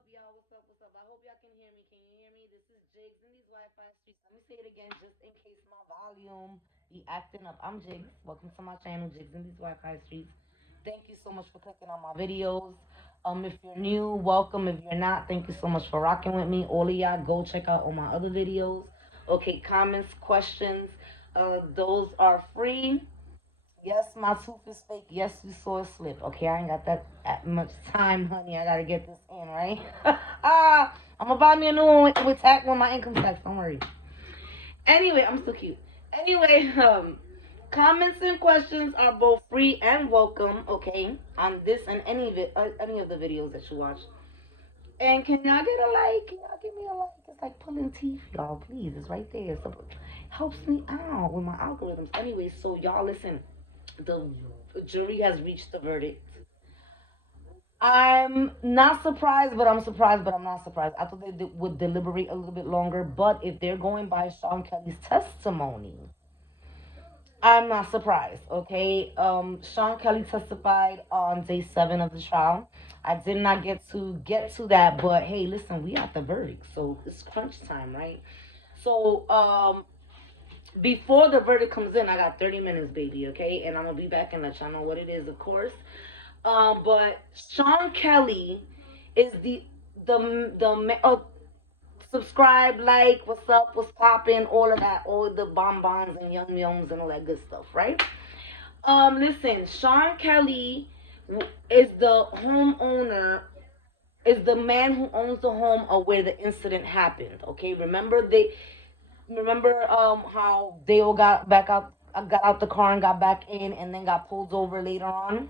up, y'all? What's up? What's up? I hope y'all can hear me. Can you hear me? This is Jigs in these Wi-Fi streets. Let me say it again, just in case my volume be acting up. I'm Jigs. Welcome to my channel, Jigs in these Wi-Fi streets. Thank you so much for clicking on my videos. If you're new, welcome. If you're not, thank you so much for rocking with me. All of y'all, go check out all my other videos. Okay, comments, questions, those are free. Yes, my tooth is fake. Yes, we saw it slip. Okay, I ain't got that much time, honey. I gotta get this in, right? I'm gonna buy me a new one with my income tax. Don't worry. Anyway, I'm so cute. Anyway, comments and questions are both free and welcome. Okay, on this and any of the videos that you watch. And can y'all get a like? Can y'all give me a like? It's like pulling teeth, y'all. Please, it's right there. So it helps me out with my algorithms. Anyway, so y'all listen. The jury has reached the verdict. I'm not surprised, but I'm surprised, but I'm not surprised. I thought they would deliberate a little bit longer, but if they're going by Sean Kelly's testimony, I'm not surprised. Okay, Sean Kelly testified on day 7 of the trial. I did not get to that, but hey, listen, we got the verdict, so it's crunch time, right? So, before the verdict comes in, I got 30 minutes, baby, okay? And I'm gonna be back and let y'all know what it is, of course. But Sean Kelly is subscribe, like, what's up, what's popping, all of that, all the bonbons and yum yums and all that good stuff, right? Listen, Sean Kelly is the homeowner, is the man who owns the home of where the incident happened. Okay, remember how they all got out the car and got back in and then got pulled over later on.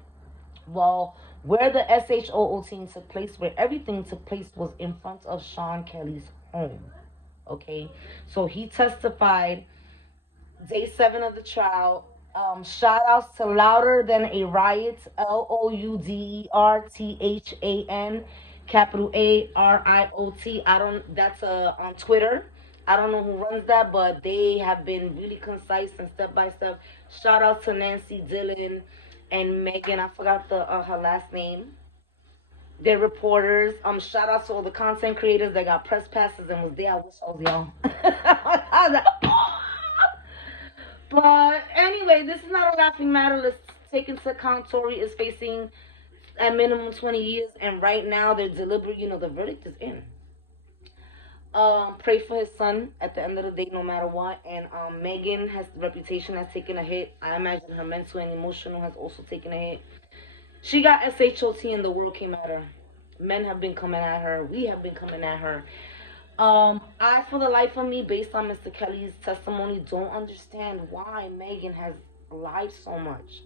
Well, where the SHOO team took place, where everything took place, was in front of Sean Kelly's home. Okay, so he testified day 7 of the trial. Shout outs to Louder Than a Riot, LOUDERTHAN, capital ARIOT. I don't, that's on Twitter. I don't know who runs that, but they have been really concise and step by step. Shout out to Nancy Dillon and Megan. I forgot her last name. They're reporters. Shout out to all the content creators that got press passes and was there. I wish I was y'all. I was like, but anyway, this is not a laughing matter. Let's take into account Tory is facing at minimum 20 years, and right now they're deliberate. The verdict is in. Pray for his son at the end of the day, no matter what. And Megan has the reputation has taken a hit. I imagine her mental and emotional has also taken a hit. She got SHOT and the world came at her. Men have been coming at her. We have been coming at her. I, for the life of me, based on Mr. Kelly's testimony, don't understand why Megan has lied so much.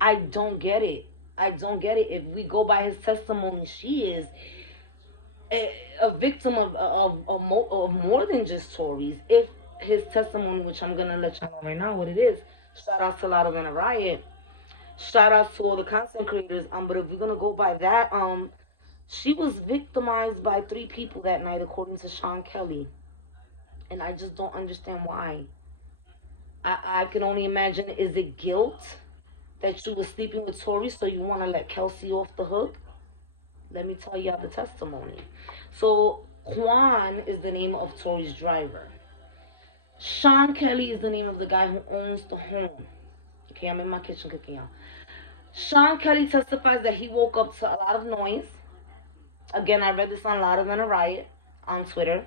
I don't get it. I don't get it. If we go by his testimony, she is a victim of more than just Tories. If his testimony, which I'm gonna let y'all know right now what it is. Shout out to Louder Than a Riot. Shout out to all the content creators. But if we're gonna go by that, she was victimized by 3 people that night, according to Sean Kelly, and I just don't understand why. I can only imagine, is it guilt that you were sleeping with Tory, so you want to let Kelsey off the hook? Let me tell you the testimony. So Juan is the name of Tory's driver. Sean Kelly is the name of the guy who owns the home. Okay, I'm in my kitchen cooking, y'all. Sean Kelly testifies that he woke up to a lot of noise. Again, I read this on Louder Than a Riot on Twitter.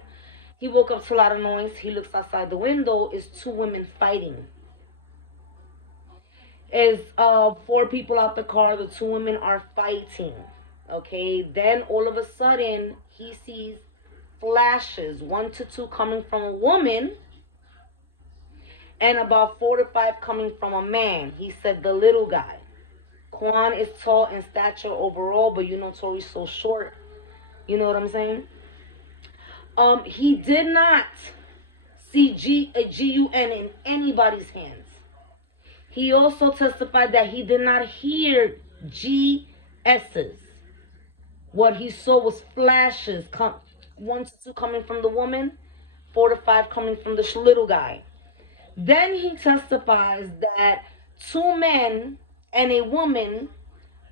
He woke up to a lot of noise. He looks outside the window. It's 2 women fighting. Is 4 people out the car. The 2 women are fighting. Okay, then all of a sudden he sees flashes, 1 to 2 coming from a woman, and about 4 to 5 coming from a man. He said the little guy. Quan is tall in stature overall, but Tory's so short. You know what I'm saying? He did not see a GUN in anybody's hands. He also testified that he did not hear GS's. What he saw was flashes, 1 to 2 coming from the woman, 4 to 5 coming from the little guy. Then he testifies that 2 men and a woman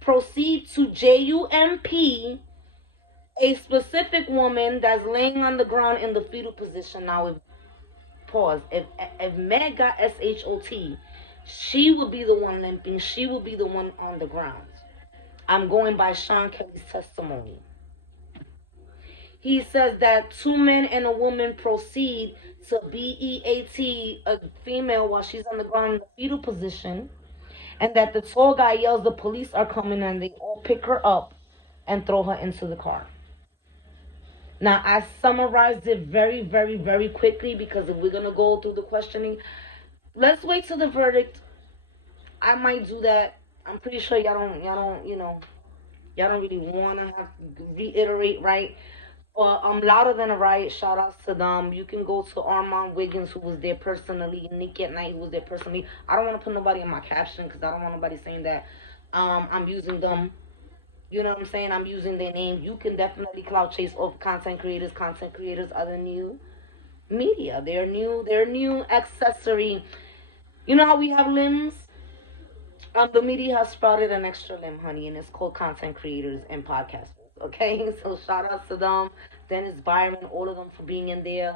proceed to JUMP A specific woman that's laying on the ground in the fetal position. Now, if pause, if Meg got SHOT, she would be the one limping. She would be the one on the ground. I'm going by Sean Kelly's testimony. He says that two men and a woman proceed to BEAT a female while she's on the ground in the fetal position, and that the tall guy yells the police are coming, and they all pick her up and throw her into the car. Now, I summarized it very, very, very quickly because if we're going to go through the questioning, let's wait till the verdict. I might do that. I'm pretty sure y'all don't really want to have to reiterate, right? But Louder Than a Riot, shout outs to them. You can go to Armand Wiggins, who was there personally, Nick at Night, who was there personally. I don't want to put nobody in my caption because I don't want nobody saying that I'm using them. You know what I'm saying? I'm using their name. You can definitely clout chase off content creators. Content creators are the new media. They're new accessory. You know how we have limbs? The media has sprouted an extra limb, honey, and it's called content creators and podcasters. Okay? So shout outs to them. Dennis Byron, all of them for being in there.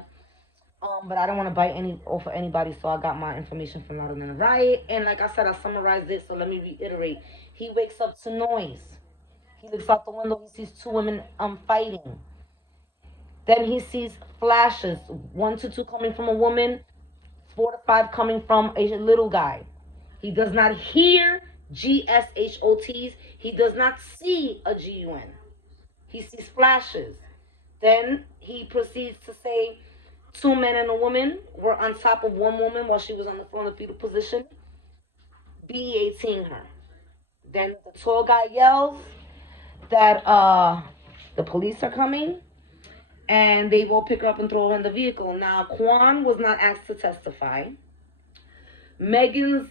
But I don't want to bite off of anybody, so I got my information from Louder Than a Riot. And like I said, I summarized it, so let me reiterate. He wakes up to noise. He looks out the window. He sees two women fighting. Then he sees flashes. 1 to 2 coming from a woman. 4 to 5 coming from a little guy. He does not hear GSHOTs. He does not see a GUN. He sees flashes. Then he proceeds to say 2 men and a woman were on top of one woman while she was on the floor in the fetal position, BEAting her. Then the tall guy yells that the police are coming, and they will pick her up and throw her in the vehicle. Now, Quan was not asked to testify. Megan's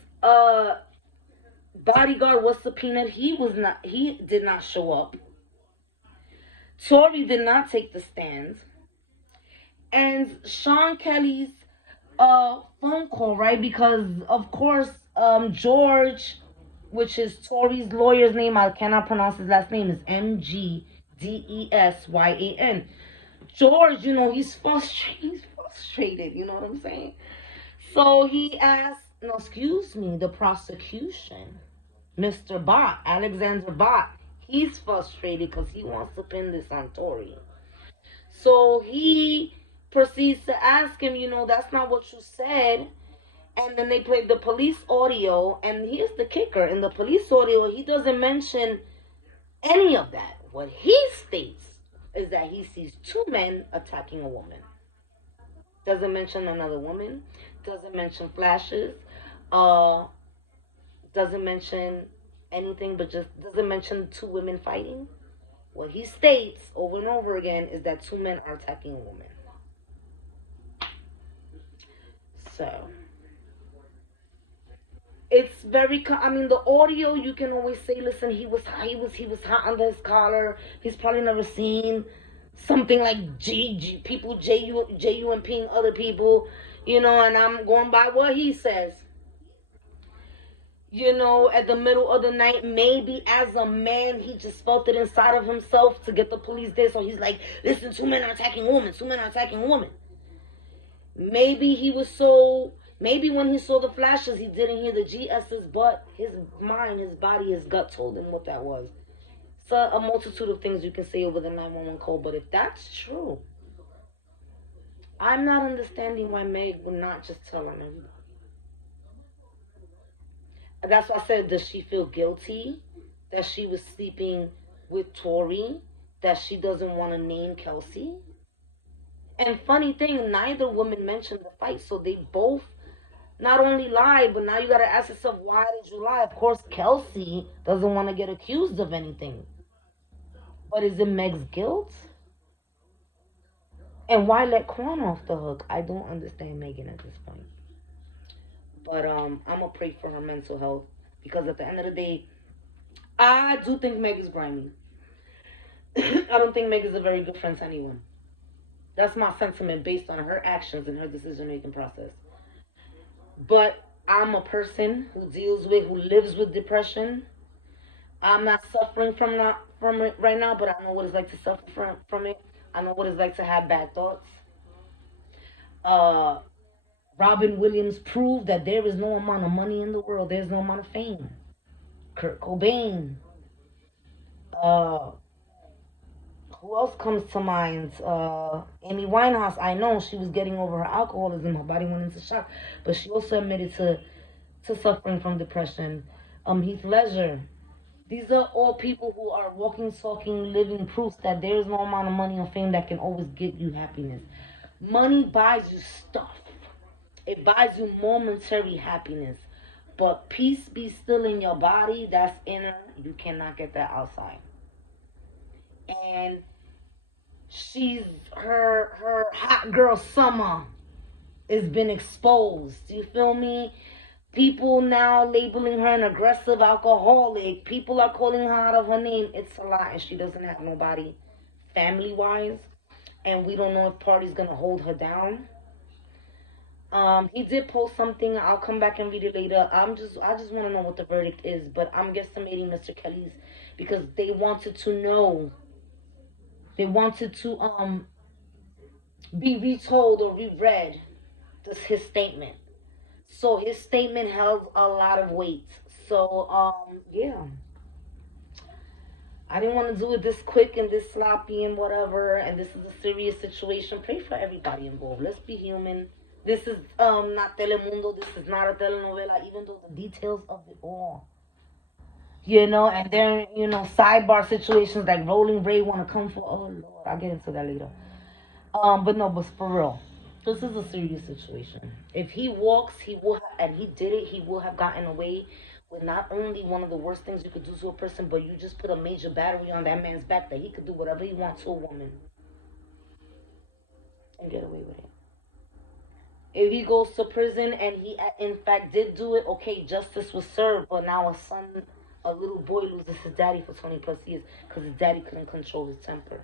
bodyguard was subpoenaed. He did not show up. Tory did not take the stand. And Sean Kelly's phone call, right? Because of course, George, which is Tory's lawyer's name, I cannot pronounce his last name, is MGDESYAN. George, he's frustrated, you know what I'm saying? So he asked, no, excuse me, the prosecution, Mr. Bott, Alexander Bott, he's frustrated because he wants to pin this on Tory. So he proceeds to ask him, that's not what you said. And then they played the police audio, and here's the kicker. In the police audio, he doesn't mention any of that. What he states is that he sees 2 men attacking a woman. Doesn't mention another woman. Doesn't mention flashes. Doesn't mention anything, but just doesn't mention 2 women fighting. What he states over and over again is that 2 men are attacking a woman. So it's very, the audio, you can always say, listen, he was hot under his collar. He's probably never seen something like people JUMPing other people, and I'm going by what he says. At the middle of the night, maybe as a man, he just felt it inside of himself to get the police there. So he's like, listen, 2 men are attacking a woman. 2 men are attacking a woman. Maybe when he saw the flashes, he didn't hear the GS's, but his mind, his body, his gut told him what that was. So a multitude of things you can say over the 911 call, but if that's true, I'm not understanding why Meg would not just tell on everybody. That's why I said, does she feel guilty that she was sleeping with Tory, that she doesn't want to name Kelsey? And funny thing, neither woman mentioned the fight, so they both not only lied, but now you got to ask yourself, why did you lie? Of course, Kelsey doesn't want to get accused of anything. But is it Meg's guilt? And why let Quan off the hook? I don't understand Megan at this point. But I'm going to pray for her mental health, because at the end of the day, I do think Meg is grimy. I don't think Meg is a very good friend to anyone. That's my sentiment based on her actions and her decision-making process. But I'm a person who lives with depression. I'm not suffering from from it right now, but I know what it's like to suffer from it. I know what it's like to have bad thoughts. Uh, Robin Williams proved that there is no amount of money in the world. There's no amount of fame. Kurt Cobain. Uh, who else comes to mind? Amy Winehouse. I know she was getting over her alcoholism. Her body went into shock, but she also admitted to suffering from depression. Heath Ledger. These are all people who are walking, talking, living proofs that there is no amount of money or fame that can always get you happiness. Money buys you stuff. It buys you momentary happiness. But peace be still in your body, that's inner. You cannot get that outside. And she's her hot girl summer has been exposed. You feel me? People now labeling her an aggressive alcoholic. People are calling her out of her name. It's a lot, and she doesn't have nobody family wise. And we don't know if Party's gonna hold her down. He did post something. I'll come back and read it later. I just want to know what the verdict is, but I'm guesstimating Mr. Kelly's because they wanted to know. They wanted to be retold or reread his statement. So his statement held a lot of weight. So yeah. I didn't want to do it this quick and this sloppy and whatever, and this is a serious situation. Pray for everybody involved. Let's be human. This is not Telemundo. This is not a telenovela, even though the details of it all. You know, and then, you know, sidebar situations like Rolling Ray want to come for. Oh, Lord. I'll get into that later. But no, but for real. This is a serious situation. If he walks, he will, and he did it, he will have gotten away with not only one of the worst things you could do to a person, but you just put a major battery on that man's back that he could do whatever he wants to a woman and get away with it. If he goes to prison and he in fact did do it, okay, justice was served, but now a little boy loses his daddy for 20 plus years because his daddy couldn't control his temper.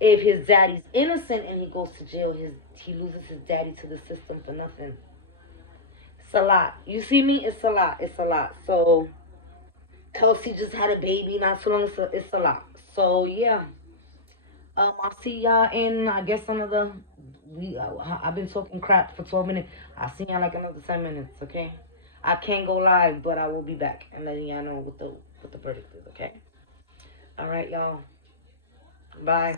If his daddy's innocent and he goes to jail, he loses his daddy to the system for nothing. It's a lot. You see me? It's a lot. It's a lot. So, Kelsey just had a baby not so long. It's a lot. So, yeah. I'll see y'all in, I guess, another... I've been talking crap for 12 minutes. I'll see y'all like another 10 minutes, okay? I can't go live, but I will be back and letting y'all know what the verdict is, okay? All right, y'all. Bye.